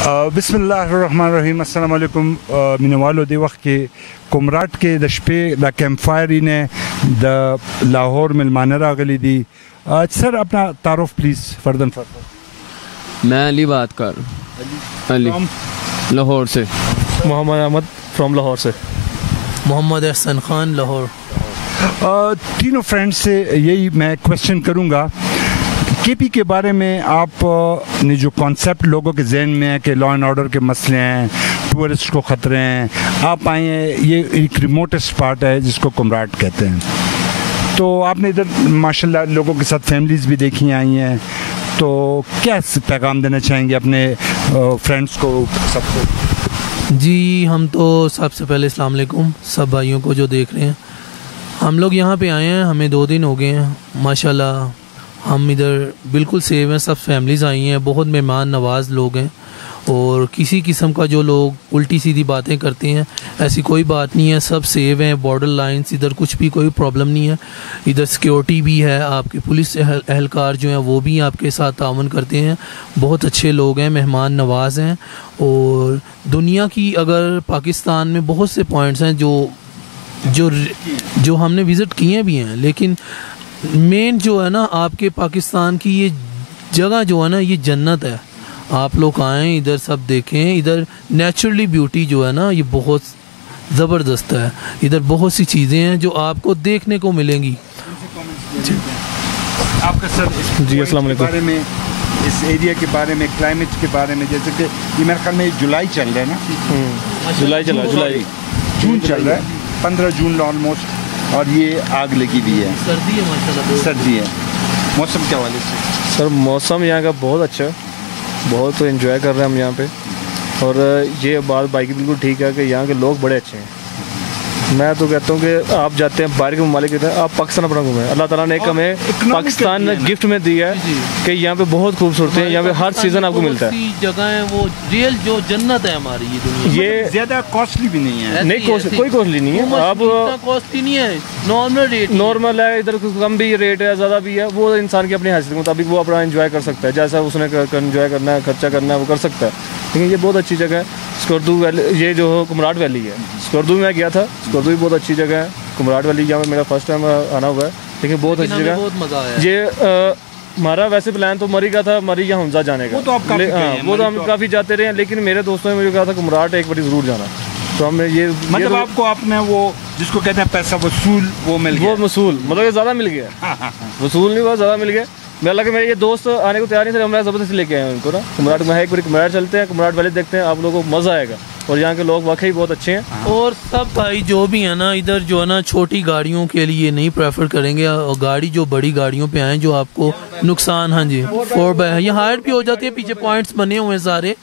बिस्मिल्लाहिर्रहमानिर्रहीम अस्सलाम वालेकुम मिन वालो दे वक्त के कमराट के द शपे द कैंपफायर ने द लाहौर मिलमाना रागली दी। सर अपना तारुफ प्लीज़ फर्दन फर्दन। मैं अली बात कर अली लाहौर से। मोहम्मद अहमद फ्रॉम लाहौर से। मोहम्मद एहसन खान लाहौर। तीनों फ्रेंड्स से यही मैं क्वेश्चन करूँगा, केपी के बारे में आप ने जो कॉन्सेप्ट लोगों के जहन में है कि लॉ एंड ऑर्डर के मसले हैं, टूरिस्ट को ख़तरे हैं, आप आए हैं, ये एक रिमोटेस्ट पार्ट है जिसको कमराट कहते हैं, तो आपने इधर माशाल्लाह लोगों के साथ फैमिलीज़ भी देखी आई हैं, तो क्या पैगाम देना चाहेंगे अपने फ्रेंड्स को सबको? जी हम तो सबसे पहले अस्सलाम वालेकुम सब भाइयों को जो देख रहे हैं। हम लोग यहाँ पे आए हैं, हमें 2 दिन हो गए हैं माशाल्लाह। हम इधर बिल्कुल सेव हैं, सब फैमिलीज़ आई हैं, बहुत मेहमान नवाज़ लोग हैं और किसी किस्म का जो लोग उल्टी सीधी बातें करते हैं ऐसी कोई बात नहीं है, सब सेव हैं। बॉर्डर लाइंस इधर कुछ भी कोई प्रॉब्लम नहीं है, इधर सिक्योरिटी भी है, आपके पुलिस एहलकार जो हैं वो भी आपके साथ तावन करते हैं, बहुत अच्छे लोग हैं, मेहमान नवाज़ हैं। और दुनिया की अगर पाकिस्तान में बहुत से पॉइंट्स हैं जो हमने विज़िट किए भी हैं, लेकिन मेन जो है ना आपके पाकिस्तान की ये जगह जो है ना ये जन्नत है। आप लोग आएँ इधर सब देखें, इधर नेचुरली ब्यूटी जो है ना ये बहुत ज़बरदस्त है। इधर बहुत सी चीज़ें हैं जो आपको देखने को मिलेंगी। आपका सर जी अस्सलाम वालेकुम। बारे में, इस एरिया के बारे में, क्लाइमेट के बारे में, जैसे कि ये मेरे ख्याल में जुलाई चल रहा है ना, जुलाई जून चल रहा है, 15 जून ऑलमोस्ट, और ये आग लगी हुई है, सर्दी है माशाल्लाह, सर्दी है। मौसम के हवाले से सर मौसम यहाँ का बहुत अच्छा है, बहुत एंजॉय कर रहे हैं हम यहाँ पे। और ये बात भाई की बिल्कुल ठीक है कि यहाँ के लोग बड़े अच्छे हैं। मैं तो कहता हूँ कि आप जाते हैं बाहर के ममालिक कहते हैं, आप पाकिस्तान अपना घूमें, अल्लाह ताला ने एक हमें पाकिस्तान ने गिफ्ट में दिया है कि यहाँ पे बहुत खूबसूरती है, यहाँ पे हर सीज़न आपको मिलता है। जगह है वो रियल जो जन्नत है हमारी ये दुनिया। ये ज़्यादा कॉस्टली भी नहीं है, नहीं कोई कॉस्टली नहीं है, आप कॉस्टली नहीं है, नॉर्मल रेट, नॉर्मल है। इधर कम भी रेट है, ज़्यादा भी है, वो इंसान की अपनी हैसियत के मुताबिक वो अपना एंजॉय कर सकता है, जैसा उसने एंजॉय करना है, खर्चा करना है वो कर सकता है। लेकिन ये बहुत अच्छी जगह है स्कर्दू वैली, ये जो कमराट वैली है, स्कर्दू में मैं गया था, स्कर्दू भी बहुत अच्छी जगह है। कमराट वैली यहाँ मेरा फर्स्ट टाइम आना हुआ है, लेकिन बहुत अच्छी जगह है, बहुत मज़ा आया। ये हमारा वैसे प्लान तो मरी का था, मरी या हमजा जाने का, वो तो हम काफ़ी जाते रहे हैं, लेकिन मेरे दोस्तों ने मुझे कहा था कमराट एक बार ज़रूर जाना, तो हमने ये मतलब आपको आपने वो जिसको कहते हैं पैसा वसूल वो मिल गया, वो वसूल मतलब ये ज़्यादा मिल गया, वसूल नहीं हुआ, ज़्यादा मिल गया। मैं लगा मेरे ये दोस्त आने को तैयार नहीं थे, हमारे ज़बरदस्ती लेके आए हैं उनको ना कमराट में। एक बार कमराट चलते हैं, कमराट वाले देखते हैं, आप लोगों को मज़ा आएगा, और यहाँ के लोग वाकई बहुत अच्छे हैं। और सब भाई जो भी है ना इधर जो है ना छोटी गाड़ियों के लिए नहीं प्रेफर करेंगे, और गाड़ी जो बड़ी गाड़ियों पे आए जो आपको नुकसान, हाँ जी 4x ये हाइट भी हो जाती है, पीछे पॉइंट्स बने हुए हैं सारे,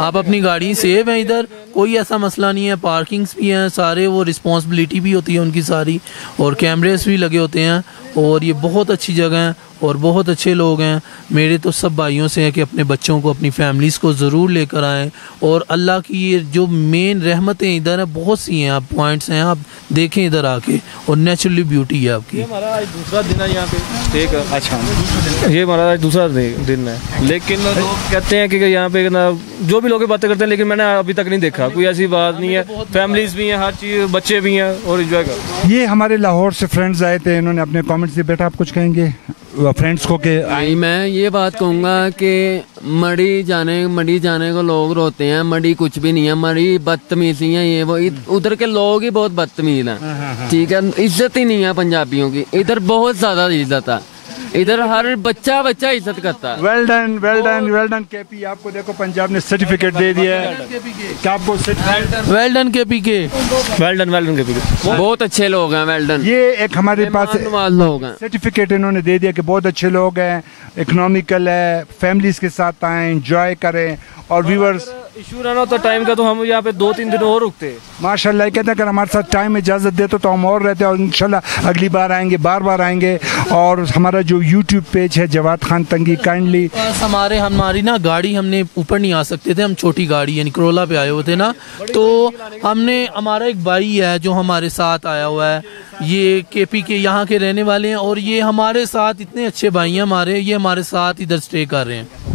आप अपनी गाड़ी सेव हैं, इधर कोई ऐसा मसला नहीं है, पार्किंग्स भी हैं सारे, वो रिस्पॉन्सिबिलिटी भी होती है उनकी सारी, और कैमरेस भी लगे होते हैं, और ये बहुत अच्छी जगह है और बहुत अच्छे लोग हैं। मेरे तो सब भाइयों से है कि अपने बच्चों को, अपनी फैमिलीज़ को ज़रूर लेकर आएँ, और अल्लाह की ये जो मेन रहमतें इधर है बहुत सी हैं, आप पॉइंट्स हैं आप देखें इधर आके, और नेचुरली ब्यूटी है आपकी। ये हमारा आज दूसरा दिन है यहाँ पे, ठीक है, अच्छा ये हमारा आज दूसरा दिन है, लेकिन लोग कहते हैं कि यहाँ पे ना जो भी लोग बातें करते हैं, लेकिन मैंने अभी तक नहीं देखा कोई ऐसी बात नहीं है, फैमिलीज़ भी हैं, हर चीज़, बच्चे भी हैं और इंजॉय कर। ये हमारे लाहौर से फ्रेंड्स आए थे, इन्होंने अपने कमेंट्स दिए, बेटा आप कुछ कहेंगे फ्रेंड्स को? के मैं ये बात कहूँगा कि मड़ी जाने को लोग रोते हैं, मड़ी कुछ भी नहीं है, मड़ी बदतमीजी है, ये वो उधर के लोग ही बहुत बदतमीज हैं, ठीक है, इज्जत ही नहीं है पंजाबियों की, इधर बहुत ज्यादा इज्जत है, इधर हर बच्चा इज्जत करता है। वेल डन केपी, आपको देखो पंजाब ने सर्टिफिकेट दे दिया है, क्या आपको वेल डन केपी के, बहुत अच्छे लोग हैं, वेल डन। ये एक हमारे पास लोग हैं, सर्टिफिकेट इन्होंने दे दिया कि बहुत अच्छे लोग हैं, इकोनॉमिकल है, फैमिलीज के साथ आए, एंजॉय करें, और व्यूअर्स इशू रहना होता टाइम का तो हम यहाँ पे 2-3 दिन और रुकते हैं। माशाल्लाह कहते हैं अगर हमारे साथ टाइम इजाज़त दे तो हम और रहते हैं, और इंशाल्लाह अगली बार आएंगे, बार आएंगे। और हमारा जो यूट्यूब पेज है जवाद खान तंगी, काइंडली हमारी ना गाड़ी, हमने ऊपर नहीं आ सकते थे, हम छोटी गाड़ी यानी करोला पे आए हुए थे ना, तो हमारा एक भाई है जो हमारे साथ आया हुआ है, ये केपी के यहाँ के रहने वाले हैं, और ये हमारे साथ इतने अच्छे भाई हैं हमारे, ये हमारे साथ इधर स्टे कर रहे हैं।